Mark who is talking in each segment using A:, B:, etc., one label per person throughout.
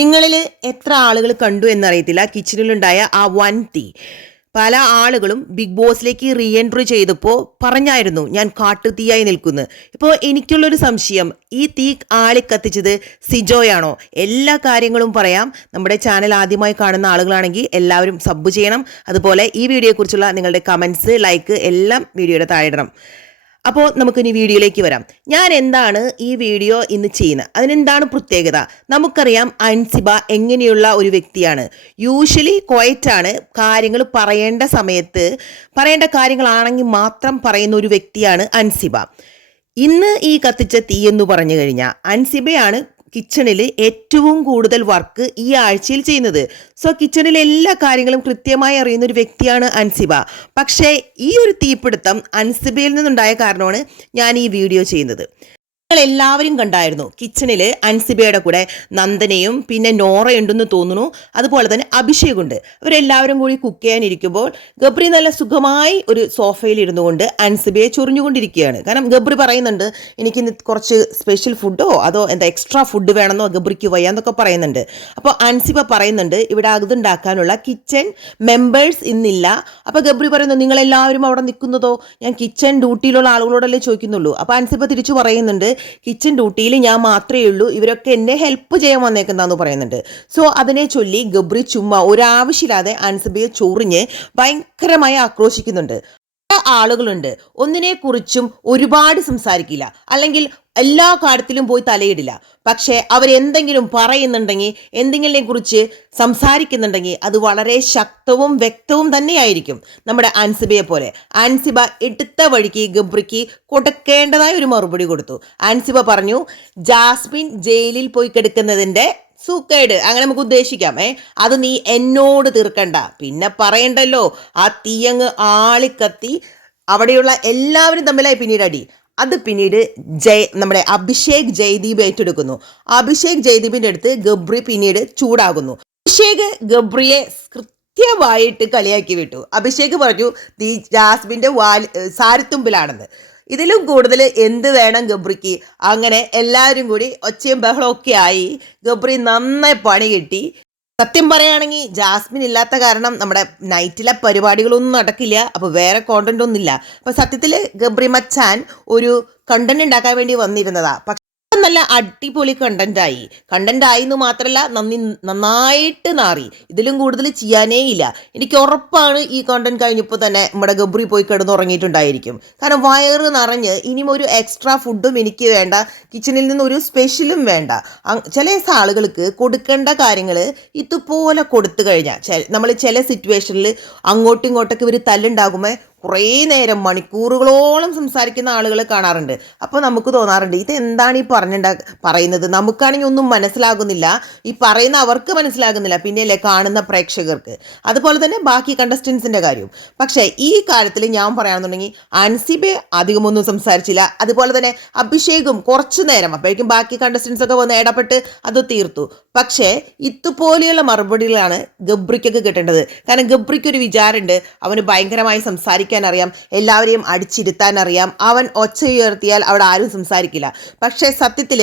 A: നിങ്ങളിൽ എത്ര ആളുകൾ കണ്ടു എന്നറിയത്തില്ല. കിച്ചണിലുണ്ടായ ആ വൻ തീ പല ആളുകളും ബിഗ് ബോസിലേക്ക് റീ എൻട്രി ചെയ്തപ്പോൾ പറഞ്ഞായിരുന്നു ഞാൻ കാട്ടുതീയായി നിൽക്കുന്നു. ഇപ്പോൾ എനിക്കുള്ളൊരു സംശയം ഈ തീ ആളെ കത്തിച്ചത് സിജോയാണോ? എല്ലാ കാര്യങ്ങളും പറയാം. നമ്മുടെ ചാനൽ ആദ്യമായി കാണുന്ന ആളുകളാണെങ്കിൽ എല്ലാവരും സബ്ബ് ചെയ്യണം. അതുപോലെ ഈ വീഡിയോയെക്കുറിച്ചുള്ള നിങ്ങളുടെ കമൻസ് ലൈക്ക് എല്ലാം വീഡിയോയുടെ താഴെ ഇടണം. അപ്പോൾ നമുക്കിനി വീഡിയോയിലേക്ക് വരാം. ഞാൻ എന്താണ് ഈ വീഡിയോ ഇന്ന് ചെയ്യുന്നത്? അതിനെന്താണ് പ്രത്യേകത? നമുക്കറിയാം അൻസിബ എങ്ങനെയുള്ള ഒരു വ്യക്തിയാണ്. യൂഷ്വലി ക്വയറ്റാണ് കാര്യങ്ങൾ പറയേണ്ട സമയത്ത് പറയേണ്ട കാര്യങ്ങളാണെങ്കിൽ മാത്രം പറയുന്ന ഒരു വ്യക്തിയാണ് അൻസിബ. ഇന്ന് ഈ കത്തിച്ച തീ എന്ന് പറഞ്ഞു കഴിഞ്ഞാൽ അൻസിബയാണ് കിച്ചണിൽ ഏറ്റവും കൂടുതൽ വർക്ക് ഈ ആഴ്ചയിൽ ചെയ്യുന്നത്. സോ കിച്ചണിലെ എല്ലാ കാര്യങ്ങളും കൃത്യമായി അറിയുന്ന ഒരു വ്യക്തിയാണ് അൻസിബ. പക്ഷേ ഈ ഒരു തീപിടുത്തം അൻസിബയിൽ നിന്നുണ്ടായ കാരണമാണ് ഞാൻ ഈ വീഡിയോ ചെയ്യുന്നത്. നിങ്ങൾ എല്ലാവരും കണ്ടായിരുന്നു കിച്ചണിൽ അൻസിബയുടെ കൂടെ നന്ദനയും പിന്നെ നോറയുണ്ടെന്ന് തോന്നുന്നു. അതുപോലെ തന്നെ അഭിഷേകുണ്ട്. അവരെല്ലാവരും കൂടി കുക്ക് ചെയ്യാനിരിക്കുമ്പോൾ ഗബ്രി നല്ല സുഖമായി ഒരു സോഫയിൽ ഇരുന്നു കൊണ്ട് അൻസിബയെ ചൊറിഞ്ഞുകൊണ്ടിരിക്കുകയാണ്. കാരണം ഗബ്രി പറയുന്നുണ്ട് എനിക്ക് ഇന്ന് കുറച്ച് സ്പെഷ്യൽ ഫുഡോ അതോ എന്താ എക്സ്ട്രാ ഫുഡ് വേണമെന്നോ ഗബ്രിക്ക് വയ്യ എന്നൊക്കെ പറയുന്നുണ്ട്. അപ്പോൾ അൻസിബ പറയുന്നുണ്ട് ഇവിടെ അകതുണ്ടാക്കാനുള്ള കിച്ചൺ മെമ്പേഴ്സ് ഇന്നില്ല. അപ്പോൾ ഗബ്രി പറയുന്നു നിങ്ങളെല്ലാവരും അവിടെ നിൽക്കുന്നതോ? ഞാൻ കിച്ചൺ ഡ്യൂട്ടിയിലുള്ള ആളുകളോടല്ലേ ചോദിക്കുന്നുള്ളൂ. അപ്പോൾ അൻസിബ തിരിച്ചു പറയുന്നുണ്ട് കിച്ചൺ ഡ്യൂട്ടിയിൽ ഞാൻ മാത്രമേ ഉള്ളൂ. ഇവരൊക്കെ എന്നെ ഹെൽപ്പ് ചെയ്യാൻ വന്നേക്കുന്നതെന്ന് പറയുന്നുണ്ട്. സോ അതിനെ ചൊല്ലി ഗബ്രി ചുമ്മാ ഒരാവശ്യമില്ലാതെ അൻസബിയെ ചൊറിഞ്ഞ് ഭയങ്കരമായി ആക്രോശിക്കുന്നുണ്ട്. ആളുകളുണ്ട്. ഒന്നിനെ കുറിച്ചും ഒരുപാട് സംസാരിക്കില്ല. അല്ലെങ്കിൽ എല്ലാ കാര്യത്തിലും പോയി തലയിടില്ല. പക്ഷേ അവരെന്തെങ്കിലും പറയുന്നുണ്ടെങ്കിൽ എന്തെങ്കിലും കുറിച്ച് സംസാരിക്കുന്നുണ്ടെങ്കിൽ അത് വളരെ ശക്തവും വ്യക്തവും തന്നെയായിരിക്കും നമ്മുടെ ആൻസിബയെ പോലെ. ആൻസിബ എടുത്ത വഴിക്ക് ഗബ്രിക്ക് കൊടുക്കേണ്ടതായ ഒരു മറുപടി കൊടുത്തു. ആൻസിബ പറഞ്ഞു ജാസ്മിൻ ജയിലിൽ പോയി കിടക്കുന്നതിന്റെ സൂക്കേട്. അങ്ങനെ നമുക്ക് ഉദ്ദേശിക്കാം ഏ? അത് നീ എന്നോട് തീർക്കണ്ട. പിന്നെ പറയണ്ടല്ലോ ആ തീയങ്ങ് ആളിക്കത്തി അവിടെയുള്ള എല്ലാവരും തമ്മിലായി പിന്നീട് അടി. അത് പിന്നീട് ജയ് നമ്മുടെ അഭിഷേക് ജയ്ദീപ് ഏറ്റെടുക്കുന്നു. അഭിഷേക് ജയ്ദീപിന്റെ അടുത്ത് ഗബ്രി പിന്നീട് ചൂടാകുന്നു. അഭിഷേക് ഗബ്രിയെ കൃത്യമായിട്ട് കളിയാക്കി വിട്ടു. അഭിഷേക് പറഞ്ഞു നീ ജാസ്മിന്റെ വാൽ സാരത്തുമ്പിലാണെന്ന്. ഇതിലും കൂടുതൽ എന്ത് വേണം ഗബ്രിക്ക്? അങ്ങനെ എല്ലാവരും കൂടി ഒച്ചയും ബഹളമൊക്കെ ആയി ഗബ്രി നന്നായി പണി കിട്ടി. സത്യം പറയുകയാണെങ്കിൽ ജാസ്മിൻ ഇല്ലാത്ത കാരണം നമ്മുടെ നൈറ്റിലെ പരിപാടികളൊന്നും നടക്കില്ല. അപ്പോൾ വേറെ കോണ്ടന്റ് ഒന്നുമില്ല. അപ്പോൾ സത്യത്തിൽ ഗബ്രി മച്ചാൻ ഒരു കണ്ടന്റ് ഉണ്ടാക്കാൻ വേണ്ടി വന്നിരുന്നതാ. നല്ല അടിപൊളി കണ്ടന്റ് ആയി. എന്ന് മാത്രമല്ല നന്ദി നന്നായിട്ട് നാറി. ഇതിലും കൂടുതൽ ചെയ്യാനേ ഇല്ല. എനിക്ക് ഉറപ്പാണ് ഈ കണ്ടന്റ് കഴിഞ്ഞപ്പോൾ തന്നെ നമ്മുടെ ഗബ്രി പോയി കിടന്നുറങ്ങിയിട്ടുണ്ടായിരിക്കും. കാരണം വയറ് നിറഞ്ഞ് ഇനിയും ഒരു എക്സ്ട്രാ ഫുഡും എനിക്ക് വേണ്ട. കിച്ചണിൽ നിന്ന് ഒരു സ്പെഷ്യലും വേണ്ട. ചില ആളുകൾക്ക് കൊടുക്കേണ്ട കാര്യങ്ങൾ ഇതുപോലെ കൊടുത്തു കഴിഞ്ഞാൽ നമ്മൾ ചില സിറ്റുവേഷനിൽ അങ്ങോട്ടും ഇങ്ങോട്ടൊക്കെ ഇവർ തല്ലുണ്ടാകുമ്പോൾ കുറേ നേരം മണിക്കൂറുകളോളം സംസാരിക്കുന്ന ആളുകൾ കാണാറുണ്ട്. അപ്പോൾ നമുക്ക് തോന്നാറുണ്ട് ഇത് എന്താണ് ഈ പറഞ്ഞിട്ടുണ്ടാ പറയുന്നത്? നമുക്കാണെങ്കിൽ ഒന്നും മനസ്സിലാകുന്നില്ല. ഈ പറയുന്ന അവർക്ക് മനസ്സിലാകുന്നില്ല. പിന്നെയല്ലേ കാണുന്ന പ്രേക്ഷകർക്ക്. അതുപോലെ തന്നെ ബാക്കി കണ്ടസ്റ്റൻസിന്റെ കാര്യവും പക്ഷേ ഈ കാര്യത്തിൽ ഞാൻ പറയാണെന്നുണ്ടെങ്കിൽ അൻസിബെ അധികമൊന്നും സംസാരിച്ചില്ല. അതുപോലെ തന്നെ അഭിഷേകും കുറച്ച് നേരം അപ്പോഴേക്കും ബാക്കി കണ്ടസ്റ്റൻസ് ഒക്കെ വന്ന് ഇടപെട്ട് അത് തീർത്തു. പക്ഷേ ഇതുപോലെയുള്ള മറുപടികളാണ് ഗബ്രിക്കൊക്കെ കിട്ടേണ്ടത്. കാരണം ഗബ്രിക്ക് ഒരു വിചാരമുണ്ട് അവന് ഭയങ്കരമായി സംസാരിക്കാൻ അറിയാം എല്ലാവരെയും അടിച്ചിരുത്താൻ അറിയാം അവൻ ഒച്ച ഉയർത്തിയാൽ അവിടെ ആരും സംസാരിക്കില്ല. പക്ഷേ സത്യത്തിൽ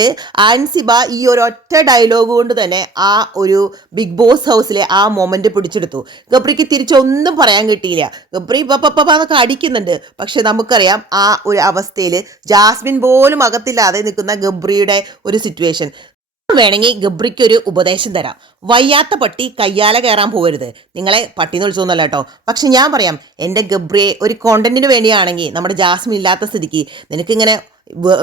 A: ആൻസിബ ഈ ഒരു ഒറ്റ ഡയലോഗ് കൊണ്ട് തന്നെ ആ ഒരു ബിഗ് ബോസ് ഹൗസിലെ ആ മൊമെന്റ് പിടിച്ചെടുത്തു. ഗബ്രിക്ക് തിരിച്ചൊന്നും പറയാൻ കിട്ടിയില്ല. ഗബ്രി പപ്പന്നൊക്കെ അടിക്കുന്നുണ്ട്. പക്ഷെ നമുക്കറിയാം ആ ഒരു അവസ്ഥയിൽ ജാസ്മിൻ പോലും അകത്തില്ലാതെ നിൽക്കുന്ന ഗബ്രിയുടെ ഒരു സിറ്റുവേഷൻ വേണമെങ്കിൽ ഗബ്രിക്ക് ഒരു ഉപദേശം തരാം. വയ്യാത്ത പട്ടി കയ്യാല കയറാൻ പോകരുത് നിങ്ങളെ പട്ടി എന്ന് വിളിച്ചൊന്നുമല്ല കേട്ടോ. പക്ഷെ ഞാൻ പറയാം എന്റെ ഗബ്രിയെ ഒരു കോണ്ടന്റിന് വേണ്ടിയാണെങ്കിൽ നമ്മുടെ ജാസ്മിൻ ഇല്ലാത്ത സ്ഥിതിക്ക് നിനക്കിങ്ങനെ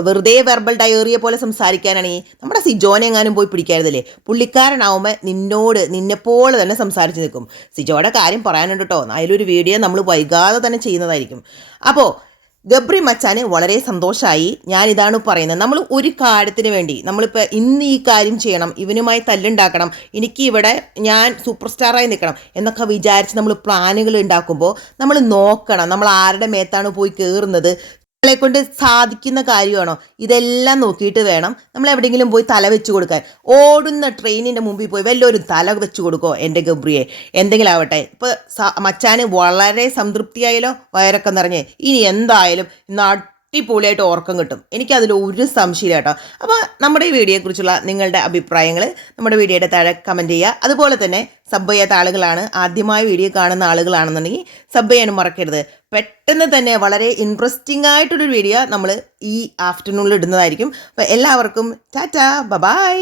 A: വെറുതെ വെർബൽ ഡയറിയെ പോലെ സംസാരിക്കാനാണെങ്കിൽ നമ്മുടെ സിജോനെ എങ്ങാനും പോയി പിടിക്കായിരുന്നില്ലേ പുള്ളിക്കാരനാവുമ്പോൾ നിന്നോട് നിന്നെപ്പോലെ തന്നെ സംസാരിച്ച് നിൽക്കും. സിജോയുടെ കാര്യം പറയാനുണ്ട് കേട്ടോ. അതിലൊരു വീഡിയോ നമ്മൾ വൈകാതെ തന്നെ ചെയ്യുന്നതായിരിക്കും. അപ്പോൾ ഗബ്രി മച്ചാന് വളരെ സന്തോഷമായി ഞാനിതാണ് പറയുന്നത്. നമ്മൾ ഒരു കാര്യത്തിന് വേണ്ടി നമ്മളിപ്പോൾ ഇന്ന് ഈ കാര്യം ചെയ്യണം ഇവനുമായി തല്ലുണ്ടാക്കണം എനിക്ക് ഇവിടെ ഞാൻ സൂപ്പർ സ്റ്റാറായി നിൽക്കണം എന്നൊക്കെ വിചാരിച്ച് നമ്മൾ പ്ലാനുകൾ ഉണ്ടാക്കുമ്പോൾ നമ്മൾ നോക്കണം നമ്മൾ ആരുടെ മേത്താണ് പോയി കയറുന്നത് നമ്മളെ കൊണ്ട് സാധിക്കുന്ന കാര്യമാണോ? ഇതെല്ലാം നോക്കിയിട്ട് വേണം നമ്മൾ എവിടെയെങ്കിലും പോയി തല വെച്ച് കൊടുക്കാൻ. ഓടുന്ന ട്രെയിനിന്റെ മുമ്പിൽ പോയി വല്ലൊരു തല വെച്ച് കൊടുക്കോ എന്റെ ഗബ്രിയെ? എന്തെങ്കിലും ആവട്ടെ. ഇപ്പോൾ മച്ചാന് വളരെ സംതൃപ്തിയായാലോ വയറൊക്കെ നിറഞ്ഞ്. ഇനി എന്തായാലും ഇന്ന് അടിപൊളിയായിട്ട് ഓർക്കം കിട്ടും. എനിക്കതിൽ ഒരു സംശയമില്ല കേട്ടോ. അപ്പോൾ നമ്മുടെ ഈ വീഡിയോയെക്കുറിച്ചുള്ള നിങ്ങളുടെ അഭിപ്രായങ്ങൾ നമ്മുടെ വീഡിയോയുടെ താഴെ കമന്റ് ചെയ്യുക. അതുപോലെ തന്നെ സബ് ചെയ്യാത്ത ആളുകളാണ്. ആദ്യമായ വീഡിയോ കാണുന്ന ആളുകളാണെന്നുണ്ടെങ്കിൽ സബ് ചെയ്യാനും മറക്കരുത്. പെട്ടെന്ന് തന്നെ വളരെ ഇൻട്രസ്റ്റിംഗ് ആയിട്ടൊരു വീഡിയോ നമ്മൾ ഈ ആഫ്റ്റർനൂണിൽ ഇടുന്നതായിരിക്കും. അപ്പോൾ എല്ലാവർക്കും ടാറ്റാ ബൈ